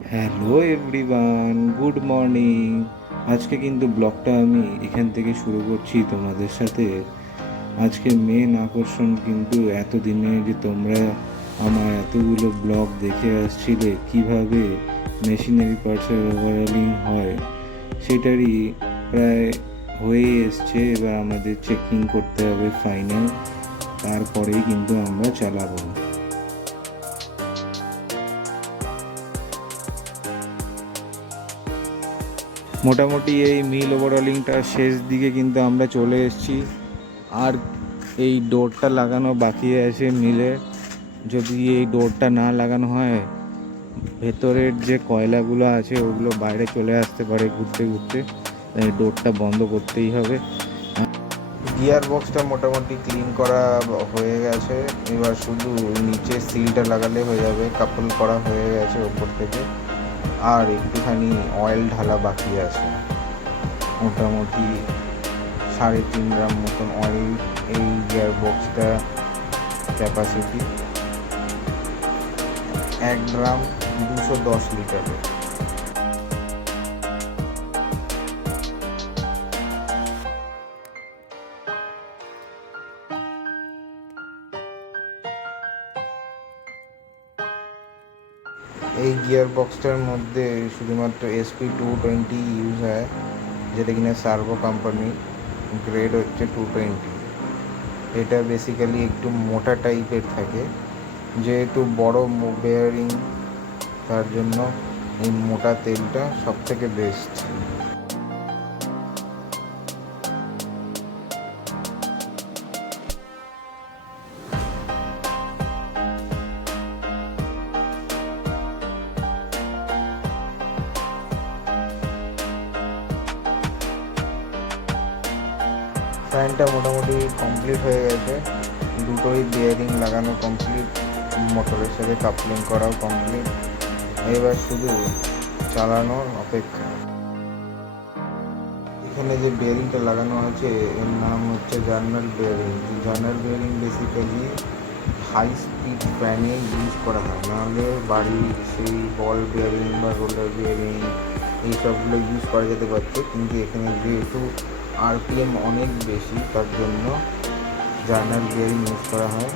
Hello everyone, good morning. আজকে কিন্তু ব্লগটা আমি এখান থেকে শুরু করছি তোমাদের সাথে। আজকে মেন আকর্ষণ কিন্তু এতদিনে যে তোমরা আমার এতগুলো ব্লগ দেখে আসছিলে কিভাবে মেশিনারি পার্টসের ওভারঅলিং হয়, সেটারই প্রায় হয়ে এসছে। এবার আমাদের চেকিং করতে হবে ফাইনাল, তারপরেই কিন্তু আমরা চালাবো। মোটামুটি এই মিল ওভারঅলিংটা শেষ দিকে কিন্তু আমরা চলে এসেছি। আর এই ডোরটা লাগানো বাকি আছে মিলে। যদি এই ডোরটা না লাগানো হয়, ভেতরের যে কয়লাগুলো আছে ওগুলো বাইরে চলে আসতে পারে ঘুরতে ঘুরতে। তাই ডোরটা বন্ধ করতেই হবে। গিয়ার বক্সটা মোটামুটি ক্লিন করা হয়ে গেছে। এবার শুধু নিচে সিলটা লাগালে হয়ে যাবে। কাপল করা হয়ে গেছে ওপর থেকে, আর একটুখানি অয়েল ঢালা বাকি আছে। মোটামুটি 3.5 গ্রাম মতন অয়েল এই গিয়ার বক্সটা ক্যাপাসিটি। 1 গ্রাম 210 লিটারের। এই গিয়ার বক্সটার মধ্যে শুধুমাত্র SP220 ইউজ হয়, যেটা কিনা সার্ভো কোম্পানি, গ্রেড হচ্ছে 220। এটা বেসিক্যালি একটু মোটা টাইপের থাকে, যেহেতু বড় বেয়ারিং, তার জন্য এই মোটা তেলটা সব থেকে বেস্ট। ফ্যানটা মোটামুটি কমপ্লিট হয়ে গেছে, দুটোই বিয়ারিং লাগানো কমপ্লিট, মোটরের সাথে কাপলিং করাও কমপ্লিট। এবার শুধু চালানোর অপেক্ষা। এখানে যে বিয়ারিংটা লাগানো আছে এর নাম হচ্ছে journal bearing. Journal bearing basically high speed ফ্যানে ইউজ করা হয়, নাহলে বাড়ির সেই বল বিয়ারিং বা রোলার বিয়ারিং এইসবগুলো ইউজ করা যেতে পারতো, কিন্তু এখানে যেহেতু আরপিএম অনেক বেশি, তার জন্য জার্নাল বিয়ারিং ইউজ করা হয়।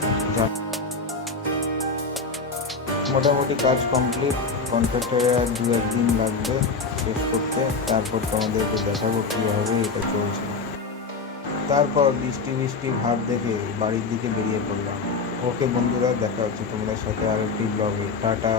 মোটামুটি কাজ কমপ্লিট। কন্ট্রাক্টরের আর 2-1 দিন লাগবে শেষ করতে, তারপর তোমাদেরকে দেখাবো কীভাবে এটা চলছে। তারপর বৃষ্টি বৃষ্টি ভাব দেখে বাড়ির দিকে বেরিয়ে পড়লাম। ওকে বন্ধুরা, দেখা হচ্ছে তোমাদের সাথে আর একটি ব্লগে। টাটা।